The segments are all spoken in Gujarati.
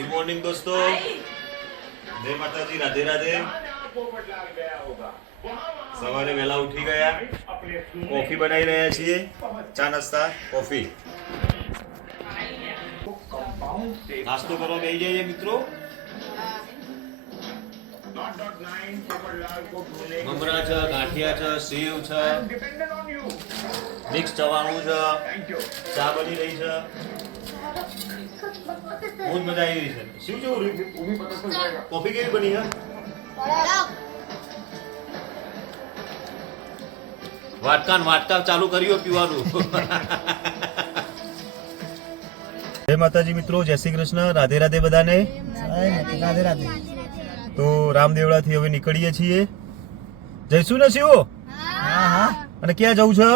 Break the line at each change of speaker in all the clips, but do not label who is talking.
ગુડ મોર્નિંગ દોસ્તો જય માતાજી રાધે રાધે સવારે વહેલા ઉઠી ગયા કોફી બનાવી રહ્યા છીએ ચા નાસ્તા કોફી નાસ્તો કરવા બેસી જઈએ મિત્રો મમરા છે ગાંઠિયા છે સેવ છે મિક્સ ચવાણું છે ચા બની રહી છે બહુ જ મજા આવી રહી છે. શું કેવું રહ્યું કોફી કેવી બની વાટકાન વાટકા ચાલુ કર્યો પીવાનું. જય માતાજી મિત્રો જય શ્રી કૃષ્ણ રાધે રાધે બધાને.
રાધે રાધે
તો રામદેવડાથી હવે નીકળીએ છીએ. જઈશું ને શિવો?
હા હા.
અને ક્યાં જવું છે?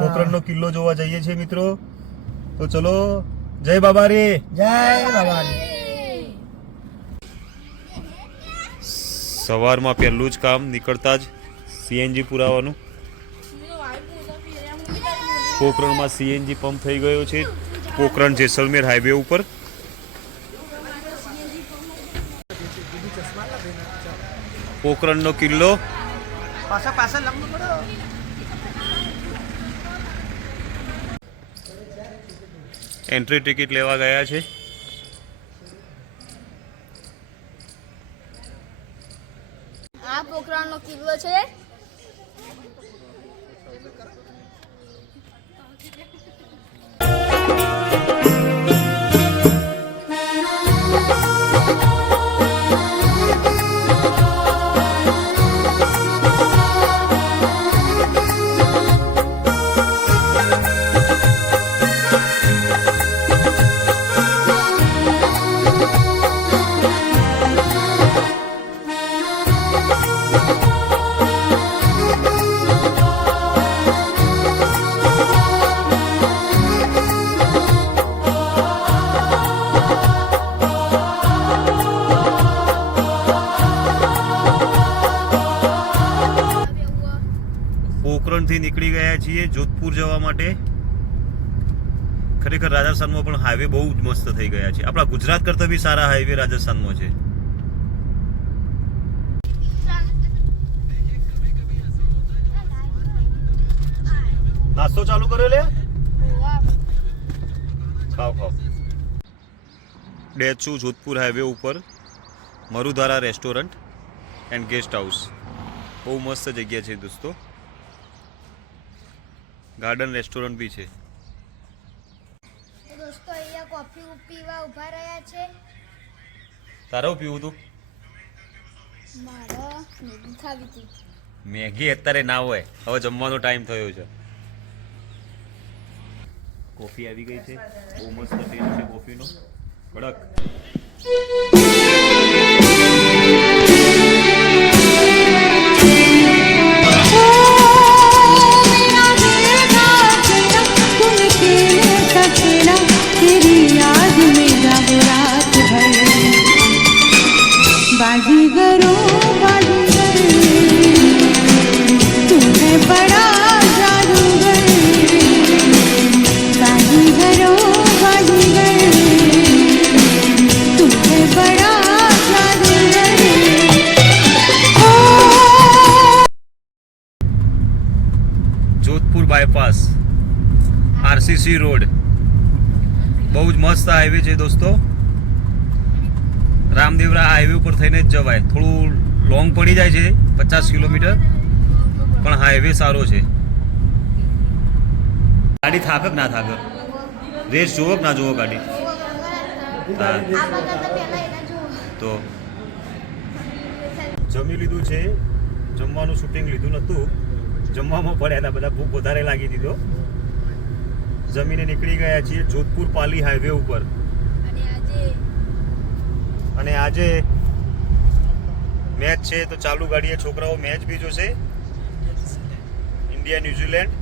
કોકરણ
નો કિલ્લો જોવા જઈએ છીએ મિત્રો. તો ચલો જય બાબા રે
જય ભવાની
સવારમાં પહેલું જ કામ નીકળતા જ સીએનજી પુરાવાનું. પોકરણમાં સીએનજી પંપ થઈ ગયો છે. પોકરણ જેસલમેર હાઈવે ઉપર. પોકરણનો કિલ્લો.
પાછા પાછા લંબો પડો.
એન્ટ્રી ટિકિટ લેવા ગયા છે.
આ પોખરણનો કિલ્લો છે.
પોખરણથી નીકળી ગયા છીએ જોધપુર જવા માટે. ખરેખર રાજસ્થાનમાં પણ હાઈવે બહુ જ મસ્ત થઈ ગયા છે. આપણા ગુજરાત કરતાં બી સારા હાઈવે રાજસ્થાનમાં છે. નાસ્તો ચાલુ કર્યો લે? ખાવ ખાવ ડેચુ જોધપુર હાઈવે ઉપર Marudhara restaurant and guest house. બહુ મસ્ત જગ્યા છે દોસ્તો. ગાર્ડન રેસ્ટોરન્ટ બી છે.
દોસ્તો અહીંયા કોફી પીવા ઊભા રહ્યા છે.
તારો પીવું તું?
મેગી
અત્યારે ના હોય. હવે જમવાનો ટાઈમ થયો છે. કોફી આવી ગઈ છે. બહુ મસ્ત ટેસ્ટ છે કોફીનો. કડક. હાઈવે છે દોસ્તો. રામદેવરા હાઈવે ઉપર થઈને જ જવાય. થોડું લોંગ પડી જાય છે, પચાસ કિલોમીટર. પણ હાઈવે સારો છે. ગાડી થાક ના થાક રેસ જુઓ ના જુઓ ગાડી?
તો
જમી લીધું છે. જમવાનું શૂટિંગ લીધું નહોતું જમવામાં પડ્યા હતા બધા ભૂખ વધારે લાગી દીધો. જમીને નીકળી ગયા છીએ જોધપુર પાલી હાઈવે ઉપર.
અને આજે
મેચ છે તો ચાલુ ગાડીએ છોકરાઓ મેચ બી જોશે. ઇન્ડિયા ન્યુઝીલેન્ડ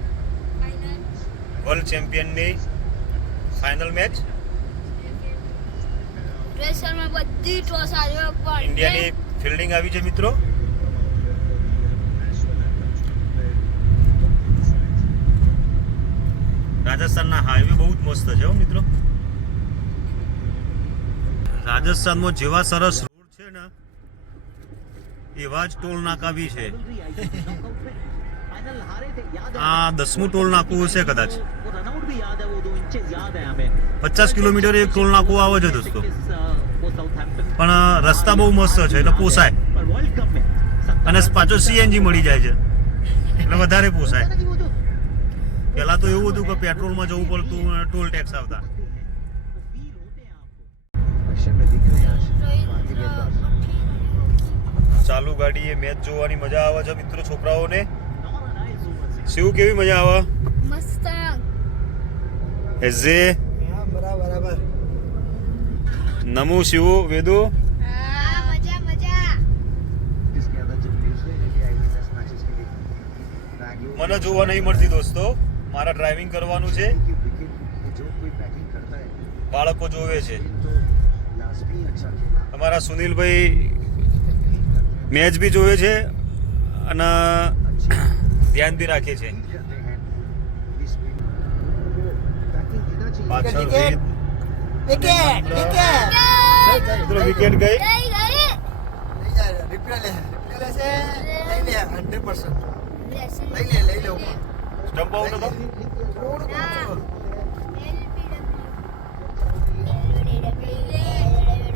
વર્લ્ડ ચેમ્પિયનની ફાઇનલ મેચ.
બધી ટોસ
ઇન્ડિયાની ફિલ્ડિંગ આવી છે મિત્રો. રાજસ્થાનના હાઈવે બહુ જ મસ્ત છે હો મિત્રો. રાજસ્થાનમાં જેવા સરસ રોડ છે ને, એવા જ ટોલ નાકા બી છે. આ દસમું ટોલ નાકું હશે કદાચ. પચાસ કિલોમીટર એક ટોલ નાકું આવે છે દોસ્તો. પણ રસ્તા બહુ મસ્ત છે, એટલે પોસાય. અને પાછો સીએનજી મળી જાય છે. એટલે વધારે પોસાય. પહેલાં તો એવું હતું કે પેટ્રોલમાં જવું પડતું ટોલ ટેક્સ આવતા. ચાલુ ગાડીએ મેચ જોવાની મજા આવે છે મિત્રો છોકરાઓને શિવ કેવી મજા આવે
મસ્ત
એઝે
હા બરાબર બરાબર
નમુ શિવ વેદુ
હા મજા મજા
મને જોવા નહીં મળતી દોસ્તો મારા ડ્રાઇવિંગ કરવાનું છે બાળકો જોવે છે અમારા સુનિલભાઈ મેચ બી જોવે છે અને ધ્યાન બી રાખે છે. પાછળ
વિકેટ. વિકેટ વિકેટ
ગઈ.
ગઈ ગઈ.
રિપ્લે લે રિપ્લે લે છે. લઈ લે 100%
લેસન
લઈ લે લઈ લે ઉપર.
સ્ટમ્પ આઉટ હતો?
થોડું થોડું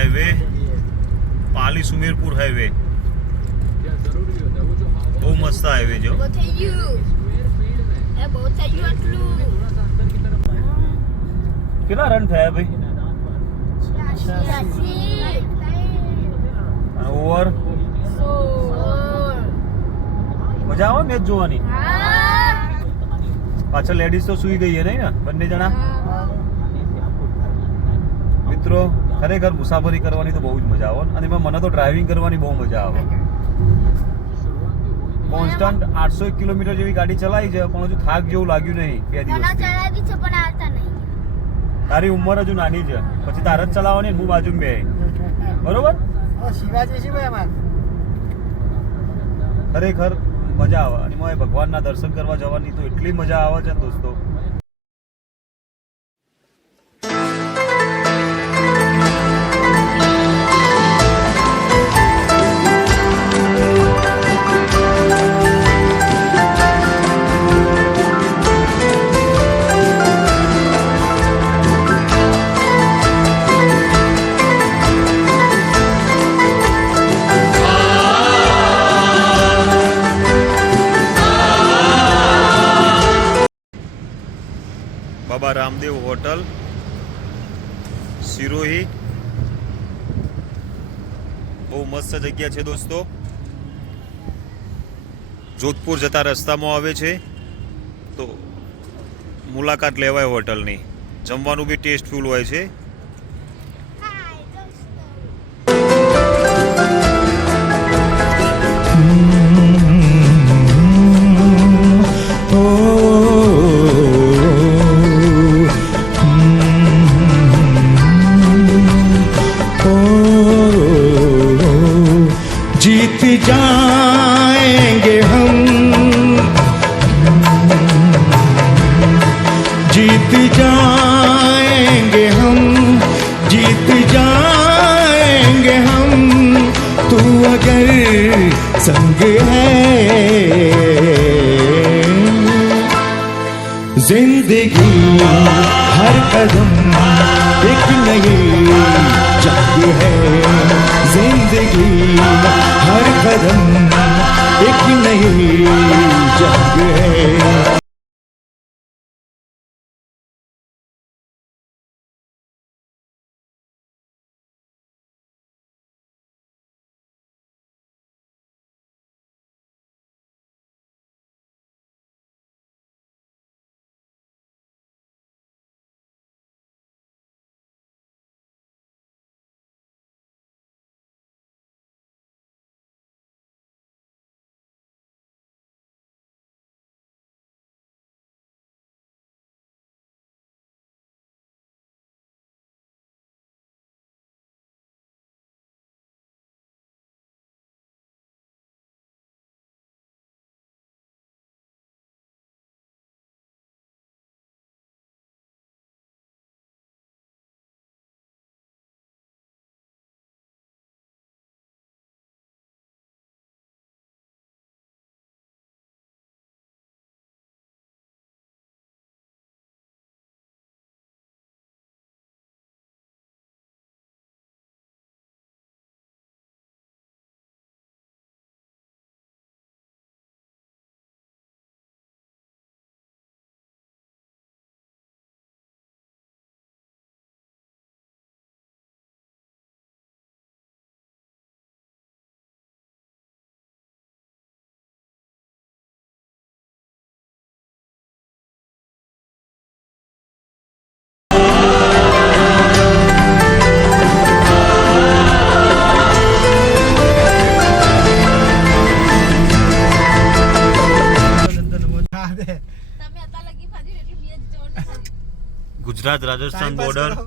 હાઈવે પાલી સુમેરપુર હાઈવે. બહુ મસ્ત હાઈવે જો કેટલા રન થયા ભાઈ? ઓવર મજા આવે મેચ જોવાની? પાછળ લેડીઝ તો સુઈ ગઈ હે નહીં ને? બંને જણા? મિત્રો ખરેખર મુસાફરી કરવાની તો બહુ જ મજા આવે અને એમાં મને તો ડ્રાઇવિંગ કરવાની બહુ મજા આવે. કોન્સ્ટન્ટ આઠસો એક કિલોમીટર જેવી ગાડી ચલાવી છે પણ હજુ થાક જેવું લાગ્યું નહીં બે
નહીં.
તારી ઉંમર હજુ નાની છે. પછી તારે જ ચલાવવાની હું બાજુ બે. બરોબર? ખરેખર મજા આવે અને ભગવાનના દર્શન કરવા જવાની તો એટલી મજા આવે છે ને દોસ્તો. બાબા રામદેવ હોટલ સિરોહી બહુ મસ્ત જગ્યા છે દોસ્તો. જોધપુર જતા રસ્તામાં આવે છે. તો મુલાકાત લેવાય હોટલની. જમવાનું બી ટેસ્ટફુલ હોય છે.
जिंदगी हर कदम एक नई जंग है जिंदगी हर कदम एक नई जंग है
Gujarat Rajasthan
Time pass
border
કરો.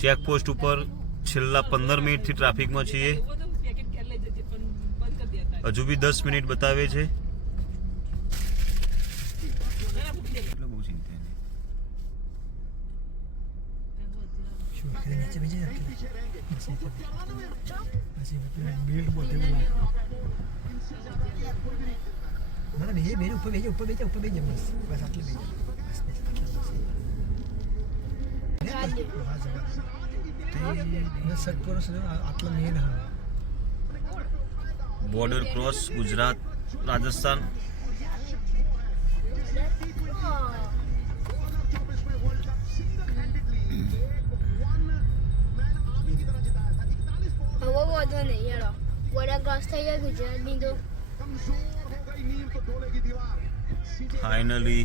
ચેકપોસ્ટ ઉપર છેલ્લા પંદર મિનિટથી ટ્રાફિકમાં છીએ હજુ બી દસ મિનિટ બતાવે છે એટલે બહુ ચિંતા નહીં.
શું કરી નીચે બીજી જા કે? બસ એ તો. બસ એ પેલા બેલ્ટ બોટ એવું લાગે. ના, ના, બેહી, બેહી, ઉપર બેહી જા, ઉપર બેહી જા, ઉપર બેહી જા, બસ. બસ આટલે બેહી જા. બસ, બસ,
બોર્ડર ક્રોસ ગુજરાત રાજસ્થાન
હવે વાંધો નહીં હેડો. વડા ક્રોસ થઈ જાય ગુજરાતની તો.
ફાઇનલી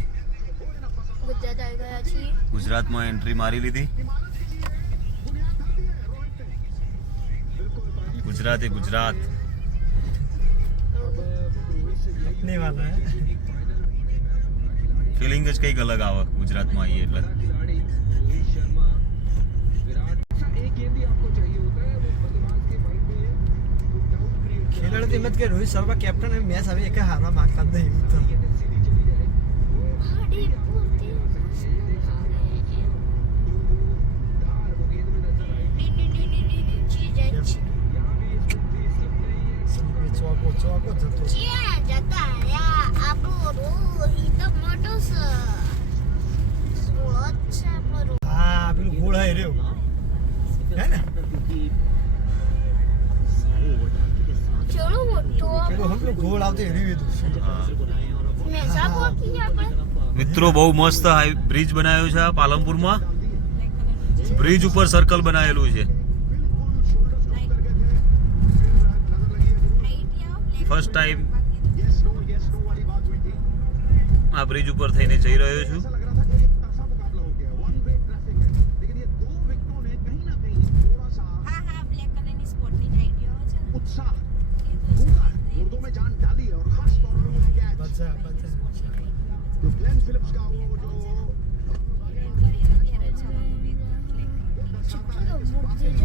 ગુજરાત આવી ગયા છીએ
ગુજરાતમાં એન્ટ્રી મારી લીધી ગુજરાત એ ગુજરાત
अपने वाला है
ફિલિંગ જ કંઈક અલગ આવે ગુજરાતમાં આવીએ એટલે
खिलाड़ी रोहित शर्मा विराट अच्छा एक गेंद ही आपको चाहिए होता है वो बल्लेबाज के माइंड में वो डाउट क्रिएट
ખેલાડી તો એમ જ કે રોહિત શર્મા કેપ્ટન મેચ આવે એક હારવા માંગતા જ નહીં ચોકો ચોકો જતો
ક્યાં રહ્યા? આપણું મોટો છે છે આપણો.
હા પેલું રહ્યો. હે ને?
મિત્રો બહુ મસ્ત હાઈ બ્રિજ બનાવ્યો છે પાલનપુરમાં. બ્રિજ ઉપર સર્કલ બનાવેલું છે. ફર્સ્ટ ટાઈમ આ બ્રિજ ઉપર થઈને જઈ રહ્યો છું.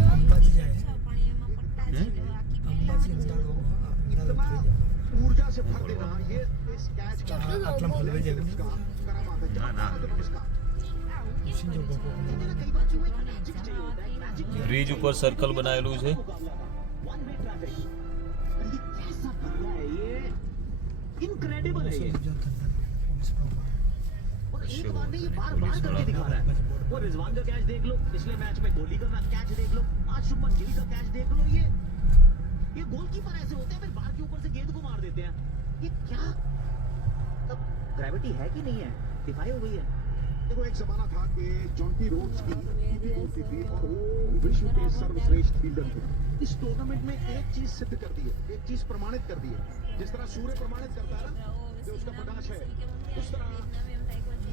અંબાજી જાય
પણ એમાં પટ્ટા છે
હમ?
આખી
અંબાજી અંદાજો અંદાજો થઈ જાય આટલા હલવાઈ જાય
ના ના
પૂછી જો ગોગો
બ્રિજ ઉપર સર્કલ બનાવેલું છે
इनक्रेडिबल है ये और एक बार नहीं ये बार बार करके दिखा रहा है वो रिजवान का कैच देख लो पिछले मैच में कोहली का कैच देख लो आज शुभमन गिल का कैच देख लो ये ये गोलकीपर ऐसे होते हैं फिर बार के ऊपर से गेंद को मार देते हैं ये क्या तब ग्रेविटी है कि नहीं है दिखाई हो गई है
देखो एक जमाना था कि जॉन्टी रोड्स की टीवी होती थी और वो विश्व के सर्वश्रेष्ठ फील्डर थे इस टूर्नामेंट में एक चीज सिद्ध कर दी है एक चीज प्रमाणित कर दी है जिस तरह सूर्य प्रमाणित करता है ना कि उसका प्रकाश है उस तरह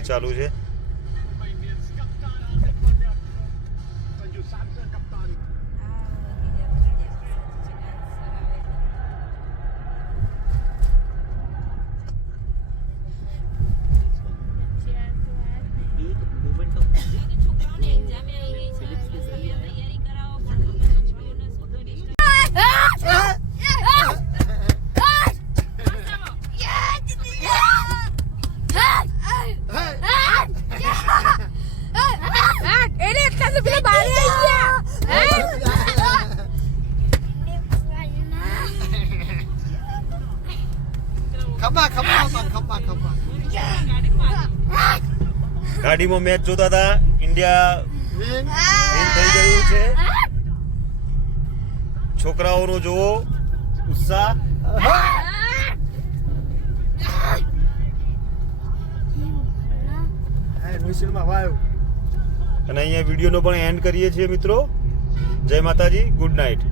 ચાલુ છે. ગાડીમાં મેચ જોતા હતા. ઇન્ડિયા વિન થઈ ગયું છે. છોકરાઓનો જોવો ઉત્સાહ. અને અહીંયા વિડીયોનો પણ એન્ડ કરીએ છીએ મિત્રો. જય માતાજી ગુડ નાઇટ